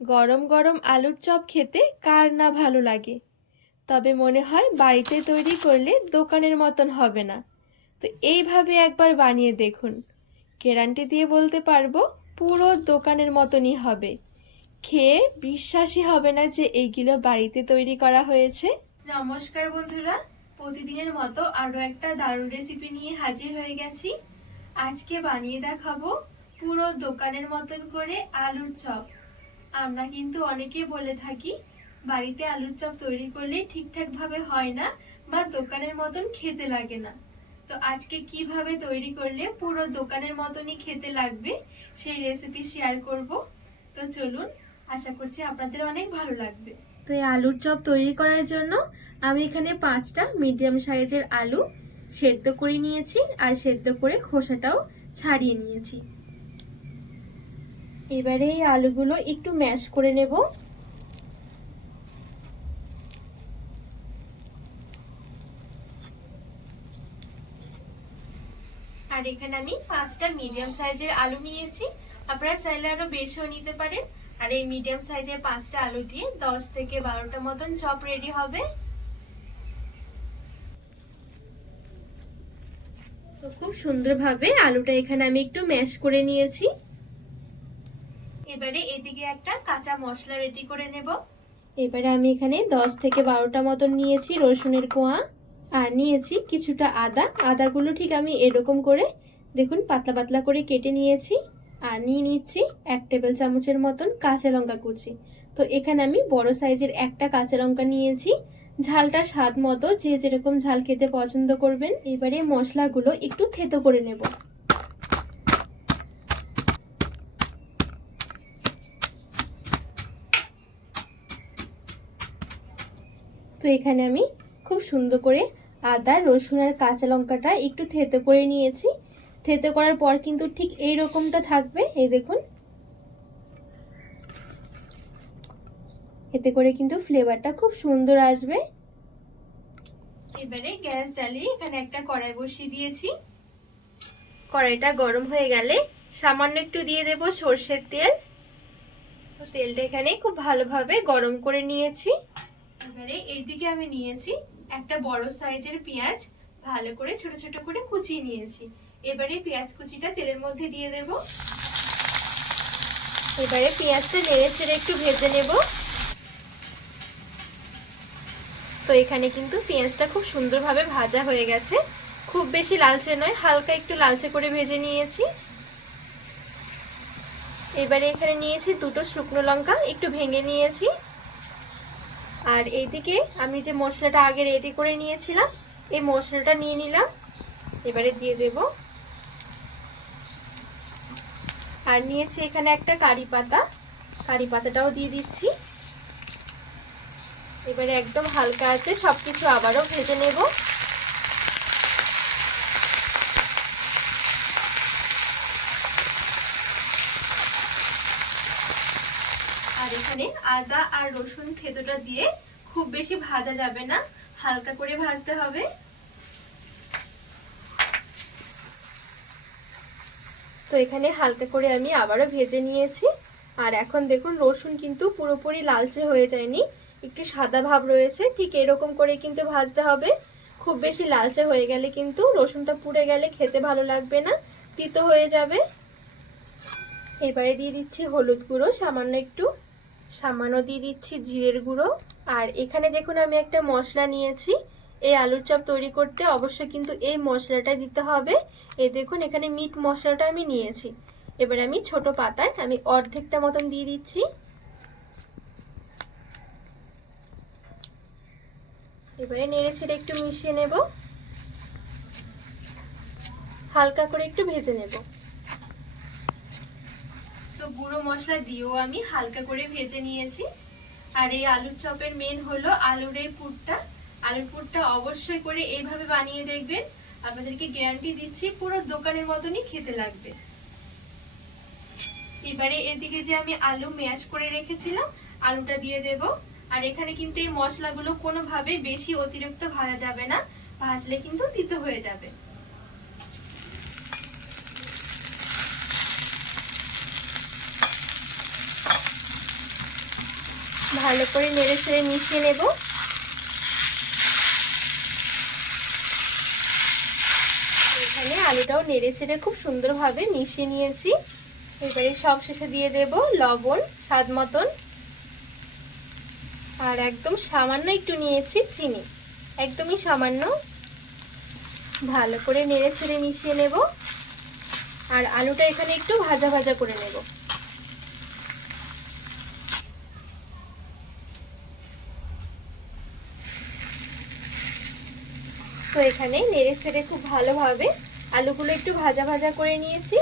গরম গরম আলুর চপ খেতে কার না ভালো লাগে। তবে মনে হয় বাড়িতে তৈরি করলে দোকানের মতন হবে না। তো এইভাবে একবার বানিয়ে দেখুন। গ্যারান্টি দিয়ে বলতে পারব, পুরো দোকানের মতনই হবে। খেয়ে বিশ্বাসই হবে না যে এইগুলো বাড়িতে তৈরি করা হয়েছে। নমস্কার বন্ধুরা, প্রতিদিনের মতো আরও একটা দারুণ রেসিপি নিয়ে হাজির হয়ে গেছি। আজকে বানিয়ে দেখাবো পুরো দোকানের মতন করে আলুর চপ। আমরা কিন্তু অনেকে বলে থাকি, বাড়িতে আলুর চপ তৈরি করলে ঠিকঠাক ভাবে হয় না বা দোকানের মতন খেতে লাগে না। তো আজকে কীভাবে তৈরি করলে পুরো দোকানের মতনই খেতে লাগবে, সেই রেসিপি শেয়ার করব। তো চলুন, আশা করছি আপনাদের অনেক ভালো লাগবে। তো এই আলুর চপ তৈরি করার জন্য আমি এখানে পাঁচটা মিডিয়াম সাইজের আলু সেদ্ধ করে নিয়েছি আর সেদ্ধ করে খোসাটাও ছাড়িয়ে নিয়েছি। এবারে এই আলুগুলো একটু ম্যাশ করে নেব। আর এখানে আমি পাঁচটা মিডিয়াম সাইজের আলু নিয়েছি। আপনারা চাইলে আরও বেশিও নিতে পারেন। আর এই মিডিয়াম সাইজের পাঁচটা আলু দিয়ে দশ থেকে বারোটা মতন চপ রেডি হবে। তো খুব সুন্দরভাবে আলুটা এখানে আমি একটু ম্যাশ করে নিয়েছি। এবারে এদিকে একটা কাঁচা মশলা রেডি করে নেব। এবারে আমি এখানে দশ থেকে বারোটা মতন নিয়েছি রসুনের কোয়া, আর নিয়েছি কিছুটা আদা। আদাগুলো ঠিক আমি এরকম করে, দেখুন, পাতলা পাতলা করে কেটে নিয়েছি, আর নিয়ে নিচ্ছি এক টেবিল চামচের মতন কাঁচা লঙ্কা কুচি। তো এখানে আমি বড় সাইজের একটা কাঁচা লঙ্কা নিয়েছি। ঝালটা স্বাদ মতো যে যেরকম ঝাল খেতে পছন্দ করবেন, এবারে মশলাগুলো একটু থেতো করে নেব। তো এখানে আমি খুব সুন্দর করে আদা, রসুন আর কাঁচা লঙ্কাটা একটু থেতো করে নিয়েছি। থেতো করার পর কিন্তু ঠিক এই রকমটা থাকবে, এই দেখুন। এতে করে কিন্তু ফ্লেভারটা খুব সুন্দর আসবে। এবারে গ্যাস জ্বালিয়ে এখানে একটা কড়াই বসিয়ে দিয়েছি। কড়াইটা গরম হয়ে গেলে সামান্য একটু দিয়ে দেব সর্ষের তেল। তেলটা এখানে খুব ভালোভাবে গরম করে নিয়েছি। এবারে এর দিকে আমি নিয়েছি একটা বড় সাইজের পেঁয়াজ, ভালো করে ছোট ছোট করে কুচিয়ে নিয়েছি। এবারে পেঁয়াজ কুচিটা তেলের মধ্যে দিয়ে দেব। এবারে পেঁয়াজটা নেড়ে চেড়ে একটু ভেজে নেব। তো এখানে কিন্তু পেঁয়াজটা খুব সুন্দরভাবে ভাজা হয়ে গেছে। খুব বেশি লালচে নয়, হালকা একটু লালচে করে ভেজে নিয়েছি। এবারে এখানে নিয়েছি দুটো শুকনো লঙ্কা, একটু ভেঙে নিয়েছি। আর এইদিকে আমি যে মশলাটা আগে রেডি করে নিয়েছিলাম, এই মশলাটা নিয়ে নিলাম। এবারে দিয়ে দেব। আর নিয়েছি এখানে একটা কারি পাতা। কারি পাতাটাও দিয়ে দিচ্ছি। এবারে একদম হালকা আছে সব কিছু আবারও ভেজে নেব। আর এখানে আদা আর রসুন থেতোটা দিয়ে খুব বেশি ভাজা যাবে না। হালকা করে ভাজতে হবে। তো এখানে হালকা করে আমি আবারও ভেজে নিয়েছি। আর এখন দেখুন, রসুন কিন্তু পুরোপুরি লালচে হয়ে যায়নি। একটু সাদা ভাব রয়েছে, ঠিক এরকম করে কিন্তু ভাজতে হবে। খুব বেশি লালচে হয়ে গেলে কিন্তু রসুনটা পুড়ে গেলে খেতে ভালো লাগবে না, তিতো হয়ে যাবে। এবারে দিয়ে দিচ্ছি হলুদ গুঁড়ো, সামান্য একটু সামান্য দিয়ে দিচ্ছি জিরের গুঁড়ো। আর এখানে দেখুন আমি একটা মশলা নিয়েছি। এই আলুর চপ তৈরি করতে অবশ্যই কিন্তু এই মশলাটা দিতে হবে। এই দেখুন এখানে মিট মশলাটা আমি নিয়েছি। এবার আমি ছোট পাতায় আমি অর্ধেকটা মতন দিয়ে দিচ্ছি। এবারে নেড়ে ছেড়ে একটু মিশিয়ে নেব। হালকা করে একটু ভেজে নেব। তো গুঁড়ো মশলা দিয়েও আমি হালকা করে ভেজে নিয়েছি। আর এই আলুর চপের মেন হলো আলুর এই পুরটা। আলুর পুরটা অবশ্যই করে এইভাবে বানিয়ে দেখবেন। আপনাদেরকে গ্যারান্টি দিচ্ছি, পুরো দোকানের মতনই খেতে লাগবে। এবারে এদিকে যে আমি আলু ম্যাশ করে রেখেছিলাম, আলুটা দিয়ে দেব। আর এখানে কিন্তু এই মশলাগুলো কোনোভাবে বেশি অতিরিক্ত ভাজা যাবে না, ভাজলে কিন্তু তিতো হয়ে যাবে। ভালো করে নেড়ে ছেড়ে মিশিয়ে নেব। এখানে আলুটাও নেড়ে ছেড়ে খুব সুন্দরভাবে মিশিয়ে নিয়েছি। এবারে সব শেষে দিয়ে দেব লবণ, স্বাদ মতন। আর একদম সামান্য একটু নিয়েছি চিনি। একদমই সামান্য। ভালো করে নেড়ে ছেড়ে মিশিয়ে নেব। আর আলুটা এখানে একটু ভাজা ভাজা করে নেব। এখানে নেড়ে ছেড়ে খুব ভালোভাবে আলুগুলো একটু ভাজা ভাজা করে নিয়েছি।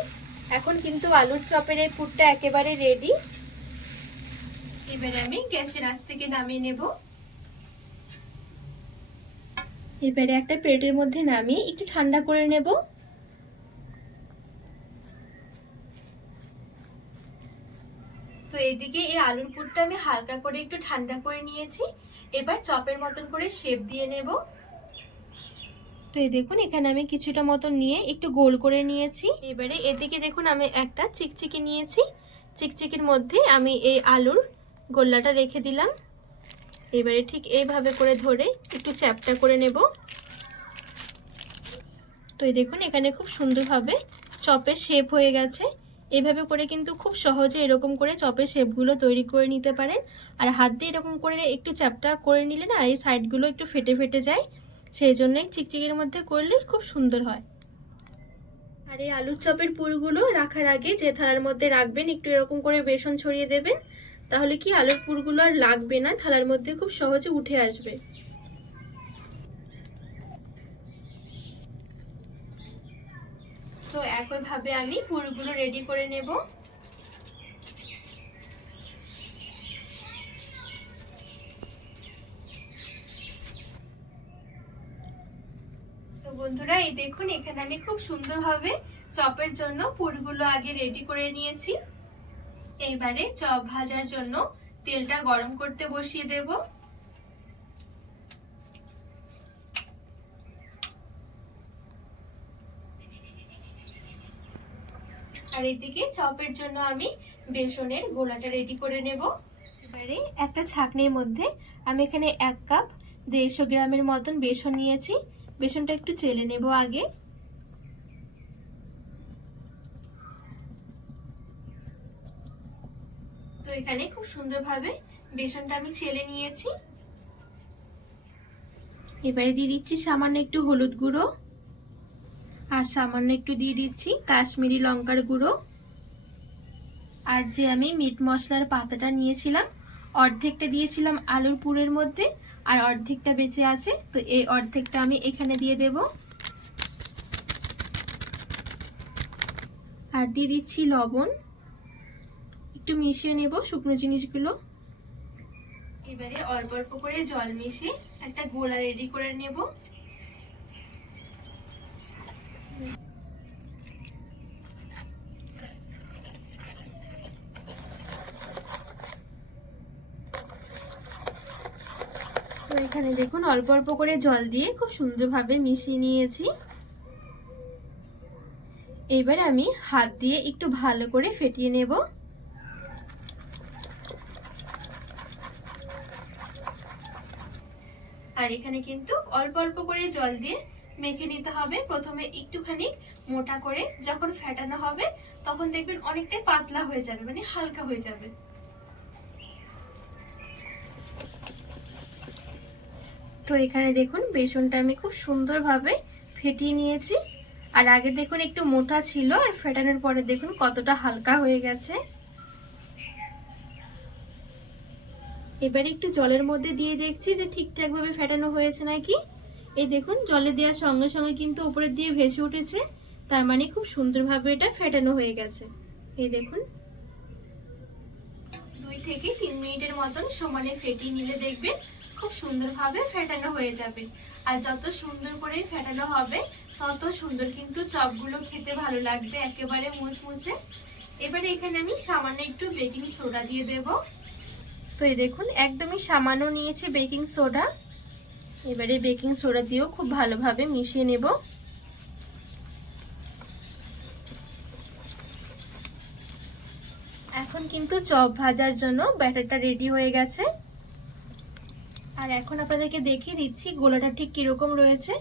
এখন কিন্তু আলুর চপের এই পুরটা একেবারে রেডি এবারে আমি গ্যাসের আঁচ থেকে নামিয়ে নেব। এবারে একটা প্লেটের মধ্যে নামিয়ে একটু ঠান্ডা করে নেব। তো এদিকে এই আলুর পুরটা আমি হালকা করে একটু ঠান্ডা করে নিয়েছি। এবার চপের মতন করে শেপ দিয়ে নেব। এই দেখুন, এখানে আমি কিছুটা মতন নিয়ে একটু গোল করে নিয়েছি। এবারে এদিকে দেখুন, আমি একটা চিকচিকি নিয়েছি। চিকচিকির মধ্যে আমি এই আলুর গোল্লাটা রেখে দিলাম। এবারে ঠিক এইভাবে করে ধরে একটু চ্যাপটা করে নেব। তো এই দেখুন, এখানে খুব সুন্দরভাবে চপের শেপ হয়ে গেছে। এভাবে করে কিন্তু খুব সহজে এরকম করে চপের শেপগুলো তৈরি করে নিতে পারেন। আর হাত দিয়ে এরকম করে একটু চ্যাপটা করে নিলে না, এই সাইডগুলো একটু ফেটে ফেটে যায়। সেই জন্যই চিকচিকির মধ্যে করলে খুব সুন্দর হয়। আর এই আলুর চপের পুরগুলো রাখার আগে যে থালার মধ্যে রাখবেন, একটু এরকম করে বেসন ছড়িয়ে দেবেন, তাহলে কি আলুর পুরগুলো আর লাগবে না, থালার মধ্যে খুব সহজে উঠে আসবে। তো একইভাবে আমি পুরগুলো রেডি করে নেব তো বন্ধুরা, এই দেখুন, এখানে আমি খুব সুন্দরভাবে চপের জন্য পুরগুলো আগে রেডি করে নিয়েছি। এইবারে চপ ভাজার জন্য তেলটা গরম করতে বসিয়ে দেব। আর এদিকে চপের জন্য আমি বেসনের গোলাটা রেডি করে নেব। এবারে একটা ছাকনির মধ্যে আমি এখানে এক কাপ দেড়শো গ্রামের মতন বেসন নিয়েছি। বেসনটা একটু চেলে নেব আগে। তো এখানে খুব সুন্দরভাবে বেসনটা আমি চেলে নিয়েছি। এবারে দিয়ে দিচ্ছি সামান্য একটু হলুদ গুঁড়ো আর সামান্য একটু দিয়ে দিচ্ছি কাশ্মীরি লঙ্কার গুঁড়ো। আর যে আমি মিট মশলার পাতাটা নিয়েছিলাম অর্ধেকটা দিয়েছিলাম আলুর পুরের মধ্যে আর অর্ধেকটা বেঁচে আছে। তো এই অর্ধেকটা আমি এখানে দিয়ে দেব। আর দিয়ে দিচ্ছি লবণ। একটু মিশিয়ে নেব শুকনো জিনিসগুলো। এবারে অল্প অল্প করে জল মিশিয়ে একটা গোলা রেডি করে নেব। এখানে দেখুন অল্প অল্প করে জল দিয়ে খুব সুন্দরভাবে মিশিয়ে নিয়েছি। এবার আমি হাত দিয়ে একটু ভালো করে ফেটিয়ে নেব। আর এখানে কিন্তু অল্প অল্প করে জল দিয়ে মেখে নিতে হবে। প্রথমে একটুখানি মোটা করে যখন ফেটানো হবে, তখন দেখবেন অনেকটাই পাতলা হয়ে যাবে মানে হালকা হয়ে যাবে। তো এখানে দেখুন, বেসনটা আমি খুব সুন্দরভাবে ফেটিয়ে নিয়েছি। আর আগে দেখুন, একটু মোটা ছিল, আর ফেটানোর পরে দেখুন কতটা হালকা হয়ে গেছে। এবারে একটু জলের মধ্যে দিয়ে দেখছি যে ঠিকঠাকভাবে ফেটানো হয়েছে নাকি। এই দেখুন, জলে দেওয়ার সঙ্গে সঙ্গে কিন্তু উপরের দিয়ে ভেসে উঠেছে, তার মানে খুব সুন্দরভাবে এটা ফেটানো হয়ে গেছে। এই দেখুন। দুই থেকে তিন মিনিটের মতন সমানে ফেটিয়ে নিলে দেখবেন খুব সুন্দরভাবে ফেটানো হয়ে যাবে। আর যত সুন্দর করেই ফেটানো হবে, তত সুন্দর কিন্তু চপগুলো খেতে ভালো লাগবে একেবারে মুচমুচে। এবারে এখানে আমি সামান্য একটু বেকিং সোডা দিয়ে দেব। তো এই দেখুন, একদমই সামান্য নিয়েছে বেকিং সোডা। এবারে বেকিং সোডা দিয়েও খুব ভালোভাবে মিশিয়ে নেব। এখন কিন্তু চপ ভাজার জন্য ব্যাটারটা রেডি হয়ে গেছে। আর এখন আপনাদেরকে দেখিয়ে দিচ্ছি গোলাটা ঠিক কীরকম রয়েছে।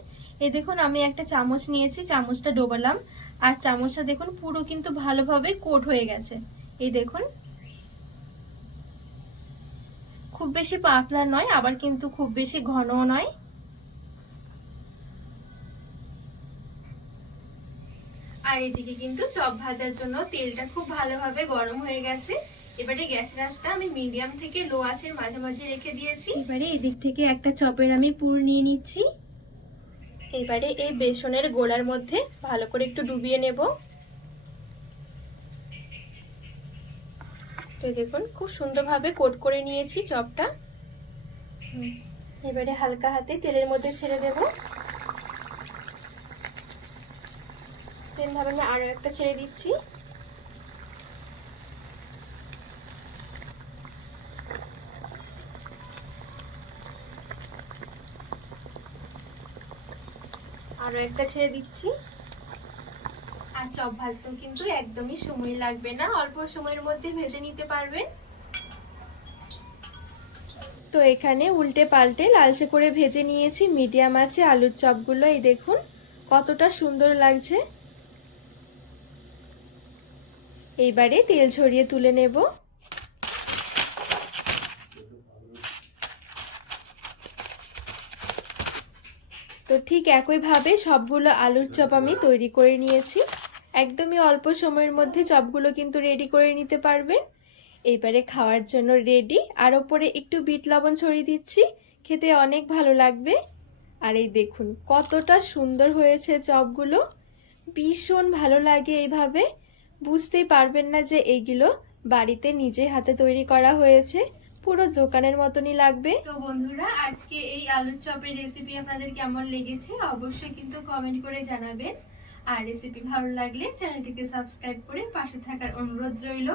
এই দেখুন, আমি একটা চামচ নিয়েছি, চামচটা ডোবালাম। আর চামচটা দেখুন, পুরো কিন্তু ভালোভাবে কোট হয়ে গেছে। এই দেখুন। খুব বেশি পাতলা নয়, আবার কিন্তু খুব বেশি ঘনও নয়। আর এদিকে কিন্তু চপ ভাজার জন্য তেলটা খুব ভালোভাবে গরম হয়ে গেছে। এবারে গ্যাসের আঁচটা আমি মিডিয়াম থেকে লো আঁচের মাঝামাঝি রেখে দিয়েছি। এবারে এদিক থেকে একটা চপের আমি পুর নিয়ে নিচ্ছি। এবারে এই বেসনের গোলার মধ্যে ভালো করে একটু ডুবিয়ে নেব। তো দেখুন, খুব সুন্দরভাবে কোট করে নিয়েছি চপটা। এবারে হালকা হাতে তেলের মধ্যে ছেড়ে দেব। সেম ভাবে আমি আরও একটা ছেড়ে দিচ্ছি। আরও একটা ছেড়ে দিচ্ছি। আর চপ ভাজতেও কিন্তু একদমই সময় লাগবে না, অল্প সময়ের মধ্যে ভেজে নিতে পারবেন। তো এখানে উল্টে পাল্টে লালচে করে ভেজে নিয়েছি মিডিয়াম আছে আলুর চপগুলো। এই দেখুন কতটা সুন্দর লাগছে। এইবারে তেল ঝরিয়ে তুলে নেব। ঠিক একইভাবে সবগুলো আলুর চপ আমি তৈরি করে নিয়েছি। একদমই অল্প সময়ের মধ্যে চপগুলো কিন্তু রেডি করে নিতে পারবেন। এইবারে খাওয়ার জন্য রেডি আর ওপরে একটু বিট লবণ ছড়িয়ে দিচ্ছি। খেতে অনেক ভালো লাগবে। আর এই দেখুন, কতটা সুন্দর হয়েছে চপগুলো। ভীষণ ভালো লাগে এইভাবে। বুঝতেই পারবেন না যে এইগুলো বাড়িতে নিজে হাতে তৈরি করা হয়েছে। পুরো দোকানের মতনই লাগবে। তো বন্ধুরা, আজকে এই আলুর চপের রেসিপি আপনাদের কেমন লেগেছে অবশ্যই কিন্তু কমেন্ট করে জানাবেন। আর রেসিপি ভালো লাগলে চ্যানেলটিকে সাবস্ক্রাইব করে পাশে থাকার অনুরোধ রইল।